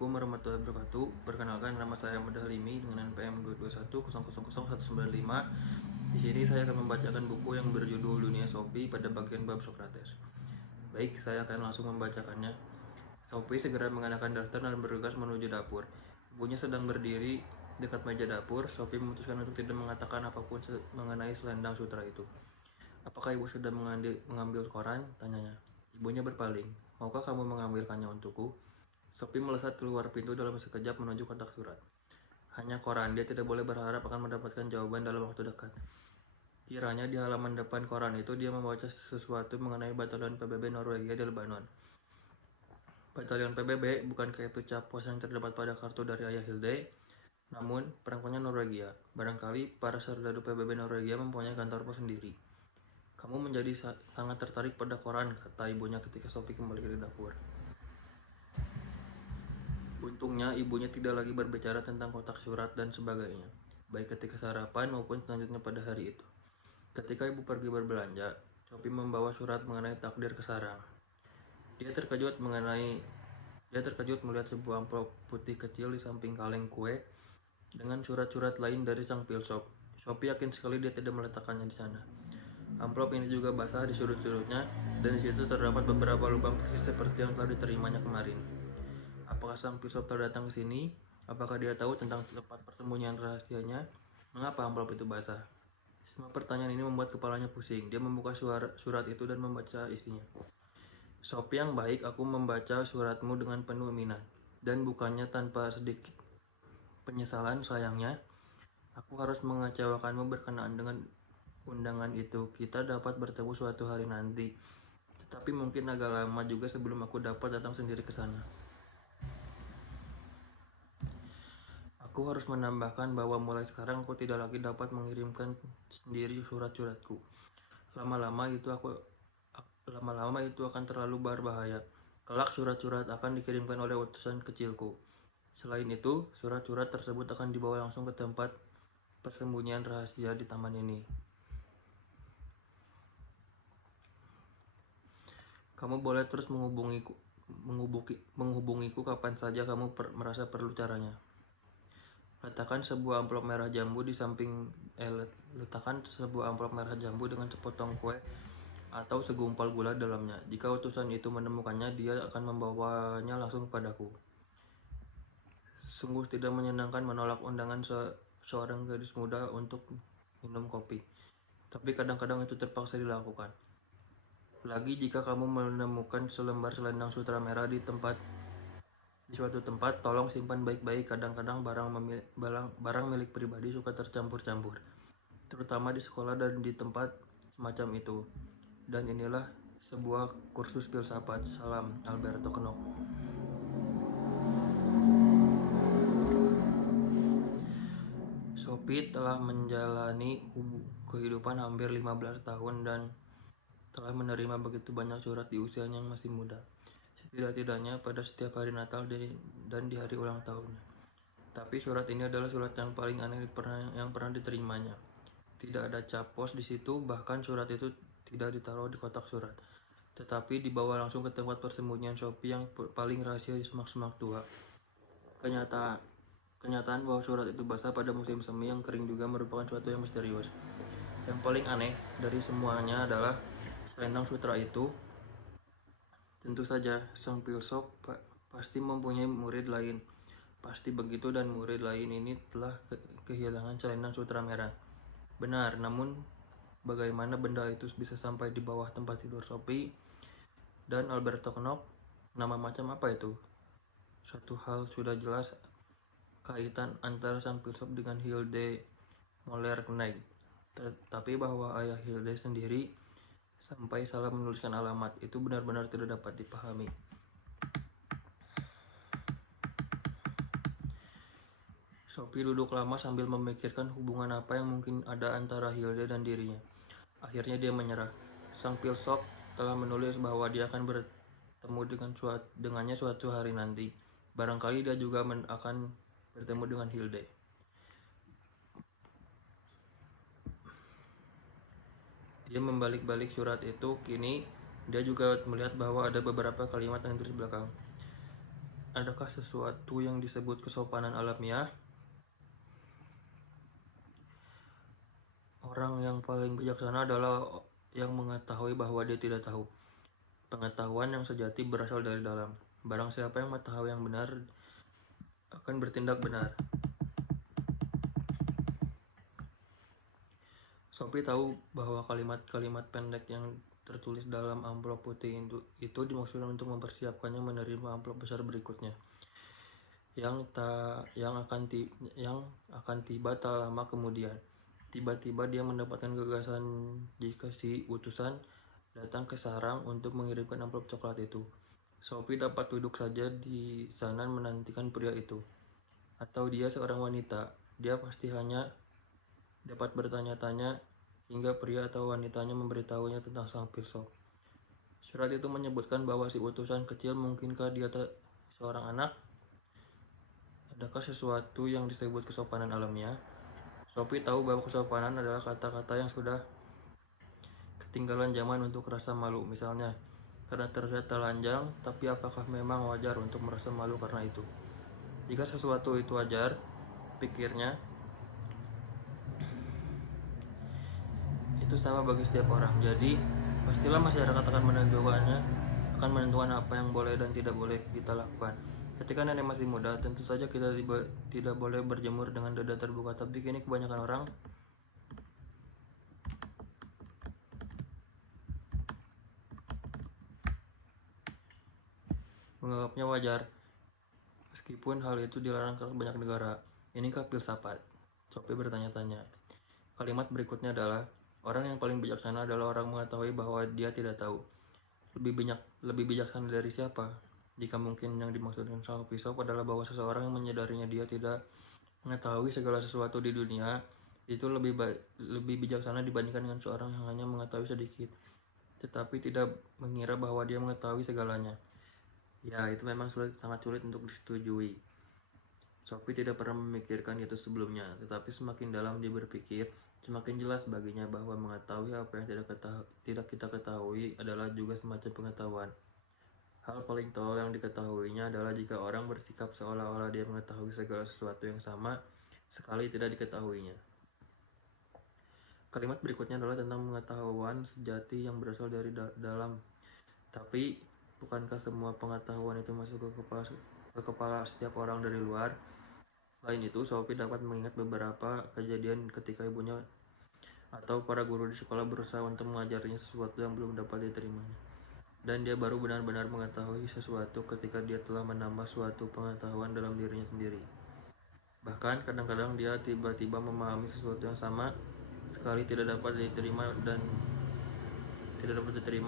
Assalamualaikum warahmatullahi wabarakatuh. Perkenalkan, nama saya Ahmad Halimi dengan NPM 221000195. Di sini saya akan membacakan buku yang berjudul Dunia Sophie pada bagian bab Socrates. Baik, saya akan langsung membacakannya. Sophie segera mengenakan daster dan bergegas menuju dapur. Ibunya sedang berdiri dekat meja dapur. Sophie memutuskan untuk tidak mengatakan apapun mengenai selendang sutra itu. "Apakah ibu sudah mengambil koran?" tanyanya. Ibunya berpaling. "Maukah kamu mengambilkannya untukku?" Sophie melesat keluar pintu dalam sekejap menuju kotak surat. Hanya koran, dia tidak boleh berharap akan mendapatkan jawaban dalam waktu dekat. Kiranya di halaman depan koran itu dia membaca sesuatu mengenai batalion PBB Norwegia di Lebanon. Batalion PBB bukankah itu cap pos yang terdapat pada kartu dari ayah Hilde? Namun, perangkonya Norwegia. Barangkali para serdadu PBB Norwegia mempunyai kantor pos sendiri. "Kamu menjadi sangat tertarik pada koran," kata ibunya ketika Sophie kembali ke dapur. Untungnya ibunya tidak lagi berbicara tentang kotak surat dan sebagainya, baik ketika sarapan maupun selanjutnya pada hari itu. Ketika ibu pergi berbelanja, Sophie membawa surat mengenai takdir ke sarang. Dia terkejut melihat sebuah amplop putih kecil di samping kaleng kue dengan surat-surat lain dari sang filsuf. Sophie yakin sekali dia tidak meletakkannya di sana. Amplop ini juga basah di sudut-sudutnya, dan di situ terdapat beberapa lubang persis seperti yang telah diterimanya kemarin. Apakah sang filsuf telah datang ke sini? Apakah dia tahu tentang tempat persembunyian rahasianya? Mengapa amplop itu basah? Semua pertanyaan ini membuat kepalanya pusing. Dia membuka surat itu dan membaca isinya. "Sophie yang baik, aku membaca suratmu dengan penuh minat, dan bukannya tanpa sedikit penyesalan. Sayangnya, aku harus mengecewakanmu berkenaan dengan undangan itu. Kita dapat bertemu suatu hari nanti, tetapi mungkin agak lama juga sebelum aku dapat datang sendiri ke sana. Aku harus menambahkan bahwa mulai sekarang aku tidak lagi dapat mengirimkan sendiri surat-suratku. Lama-lama itu akan terlalu berbahaya. Kelak surat-surat akan dikirimkan oleh utusan kecilku. Selain itu, surat-surat tersebut akan dibawa langsung ke tempat persembunyian rahasia di taman ini. Kamu boleh terus menghubungiku kapan saja kamu merasa perlu caranya. Letakkan sebuah amplop merah jambu dengan sepotong kue atau segumpal gula dalamnya. Jika utusan itu menemukannya, dia akan membawanya langsung kepadaku. Sungguh tidak menyenangkan menolak undangan seorang gadis muda untuk minum kopi, tapi kadang-kadang itu terpaksa dilakukan. Lagi jika kamu menemukan selembar selendang sutra merah di suatu tempat, tolong simpan baik-baik. Kadang-kadang barang milik pribadi suka tercampur-campur, terutama di sekolah dan di tempat semacam itu. Dan inilah sebuah kursus filsafat. Salam, Alberto Knopf." Sophie telah menjalani kehidupan hampir 15 tahun dan telah menerima begitu banyak surat di usianya yang masih muda. Setidak-tidaknya pada setiap hari Natal dan di hari ulang tahunnya. Tapi surat ini adalah surat yang paling aneh yang pernah diterimanya. Tidak ada cap pos di situ, bahkan surat itu tidak ditaruh di kotak surat, tetapi dibawa langsung ke tempat persembunyian Sophie yang paling rahasia di semak-semak tua. Kenyataan bahwa surat itu basah pada musim semi yang kering juga merupakan suatu yang misterius. Yang paling aneh dari semuanya adalah selendang sutra itu. Tentu saja, sang filsuf pasti mempunyai murid lain. Pasti begitu, dan murid lain ini telah kehilangan selendang sutra merah. Benar, namun bagaimana benda itu bisa sampai di bawah tempat tidur Sophie dan Alberto Knopf? Nama macam apa itu? Suatu hal sudah jelas, kaitan antara sang filsuf dengan Hilde Molerknecht. Tapi bahwa ayah Hilde sendiri sampai salah menuliskan alamat, itu benar-benar tidak dapat dipahami. Sophie duduk lama sambil memikirkan hubungan apa yang mungkin ada antara Hilde dan dirinya. Akhirnya dia menyerah. Sang filsuf telah menulis bahwa dia akan bertemu dengannya suatu hari nanti. Barangkali dia juga akan bertemu dengan Hilde. Dia membalik-balik surat itu. Kini dia juga melihat bahwa ada beberapa kalimat yang tulis belakang. Adakah sesuatu yang disebut kesopanan alamiah? Orang yang paling bijaksana adalah yang mengetahui bahwa dia tidak tahu. Pengetahuan yang sejati berasal dari dalam. Barang siapa yang mengetahui yang benar akan bertindak benar. Sophie tahu bahwa kalimat-kalimat pendek yang tertulis dalam amplop putih itu dimaksudkan untuk mempersiapkannya menerima amplop besar berikutnya yang akan tiba tak lama kemudian. Tiba-tiba dia mendapatkan gagasan jika si utusan datang ke sarang untuk mengirimkan amplop coklat itu. Sophie dapat duduk saja di sana menantikan pria itu. Atau dia seorang wanita, dia pasti hanya dapat bertanya-tanya hingga pria atau wanitanya memberitahunya tentang sang filsuf. Surat itu menyebutkan bahwa si utusan kecil mungkinkah dia seorang anak? Adakah sesuatu yang disebut kesopanan alamiah? Sophie tahu bahwa kesopanan adalah kata-kata yang sudah ketinggalan zaman untuk rasa malu. Misalnya, karena terlihat telanjang, tapi apakah memang wajar untuk merasa malu karena itu? Jika sesuatu itu wajar, pikirnya, itu sama bagi setiap orang. Jadi, pastilah masyarakat akan menentukan apa yang boleh dan tidak boleh kita lakukan. Ketika nenek masih muda, tentu saja kita tidak boleh berjemur dengan dada terbuka, tapi kini kebanyakan orang menganggapnya wajar, meskipun hal itu dilarang oleh banyak negara. Inikah filsafat? Sophie bertanya-tanya. Kalimat berikutnya adalah, orang yang paling bijaksana adalah orang mengetahui bahwa dia tidak tahu. Lebih bijaksana dari siapa? Jika mungkin yang dimaksudkan sang filsuf adalah bahwa seseorang yang menyadarinya dia tidak mengetahui segala sesuatu di dunia, itu lebih bijaksana dibandingkan dengan seorang yang hanya mengetahui sedikit, tetapi tidak mengira bahwa dia mengetahui segalanya. Ya, itu memang sangat sulit untuk disetujui. Sophie tidak pernah memikirkan itu sebelumnya, tetapi semakin dalam dia berpikir, semakin jelas baginya bahwa mengetahui apa yang tidak kita ketahui adalah juga semacam pengetahuan. Hal paling tolol yang diketahuinya adalah jika orang bersikap seolah-olah dia mengetahui segala sesuatu yang sama, sekali tidak diketahuinya. Kalimat berikutnya adalah tentang pengetahuan sejati yang berasal dari dalam. Tapi, bukankah semua pengetahuan itu masuk ke kepala setiap orang dari luar? Selain itu, Sophie dapat mengingat beberapa kejadian ketika ibunya atau para guru di sekolah berusaha untuk mengajarnya sesuatu yang belum dapat diterimanya. Dan dia baru benar-benar mengetahui sesuatu ketika dia telah menambah suatu pengetahuan dalam dirinya sendiri. Bahkan kadang-kadang dia tiba-tiba memahami sesuatu yang sama sekali tidak dapat diterima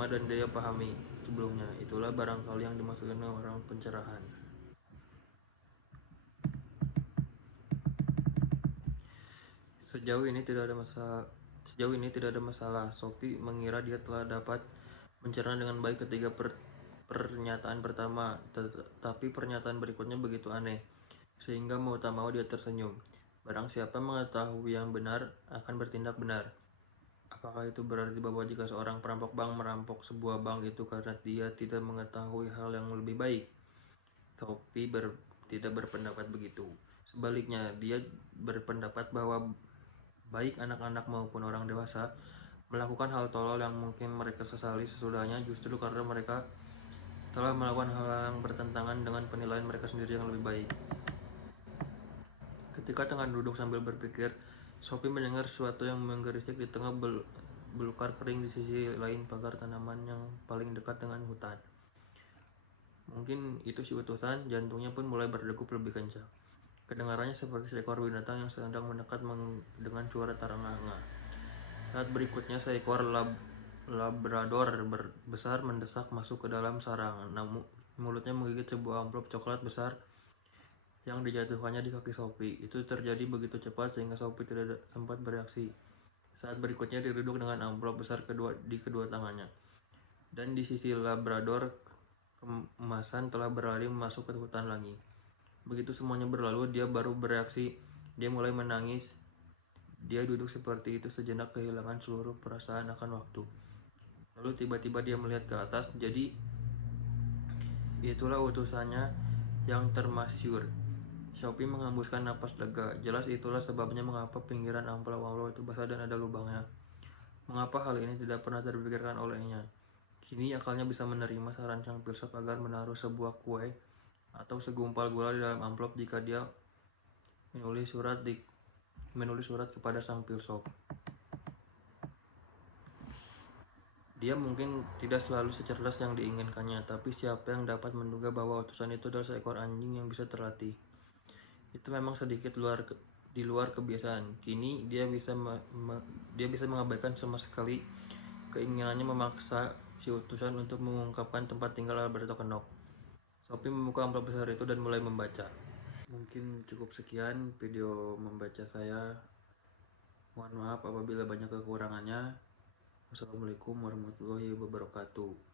dan dia pahami sebelumnya. Itulah barangkali yang dimaksudkan dengan orang pencerahan. Sejauh ini tidak ada masalah. Sophie mengira dia telah dapat mencerna dengan baik ketika pernyataan pertama, tetapi pernyataan berikutnya begitu aneh, sehingga mau tak mau dia tersenyum. Barang siapa mengetahui yang benar akan bertindak benar. Apakah itu berarti bahwa jika seorang perampok bank merampok sebuah bank itu karena dia tidak mengetahui hal yang lebih baik? Sophie tidak berpendapat begitu. Sebaliknya, dia berpendapat bahwa baik anak-anak maupun orang dewasa melakukan hal tolol yang mungkin mereka sesali sesudahnya justru karena mereka telah melakukan hal yang bertentangan dengan penilaian mereka sendiri yang lebih baik. Ketika tengah duduk sambil berpikir, Sophie mendengar sesuatu yang menggerisik di tengah belukar kering di sisi lain pagar tanaman yang paling dekat dengan hutan. Mungkin itu si utusan, jantungnya pun mulai berdegup lebih kencang. Kedengarannya seperti seekor binatang yang sedang mendekat dengan suara terengah-engah. Saat berikutnya seekor labrador besar mendesak masuk ke dalam sarang. Namun mulutnya menggigit sebuah amplop coklat besar yang dijatuhkannya di kaki Sophie. Itu terjadi begitu cepat sehingga Sophie tidak sempat bereaksi. Saat berikutnya dia duduk dengan amplop besar di kedua tangannya. Dan di sisi labrador, kemasan telah berlari masuk ke hutan lagi. Begitu semuanya berlalu, dia baru bereaksi. Dia mulai menangis. Dia duduk seperti itu sejenak kehilangan seluruh perasaan akan waktu. Lalu tiba-tiba dia melihat ke atas. Jadi itulah utusannya yang termasyur. Shopee menghembuskan napas lega. Jelas itulah sebabnya mengapa pinggiran amplop-amplop itu basah dan ada lubangnya. Mengapa hal ini tidak pernah terpikirkan olehnya? Kini akalnya bisa menerima saran sang filsuf agar menaruh sebuah kue atau segumpal gula di dalam amplop jika dia menulis surat kepada sang filsuf. Dia mungkin tidak selalu secerdas yang diinginkannya, tapi siapa yang dapat menduga bahwa utusan itu adalah seekor anjing yang bisa terlatih? Itu memang sedikit di luar kebiasaan. Kini dia bisa mengabaikan sama sekali keinginannya memaksa si utusan untuk mengungkapkan tempat tinggal Alberto Kenok. Sophie membuka amplop besar itu dan mulai membaca. Mungkin cukup sekian video membaca saya. Mohon maaf apabila banyak kekurangannya. Wassalamualaikum warahmatullahi wabarakatuh.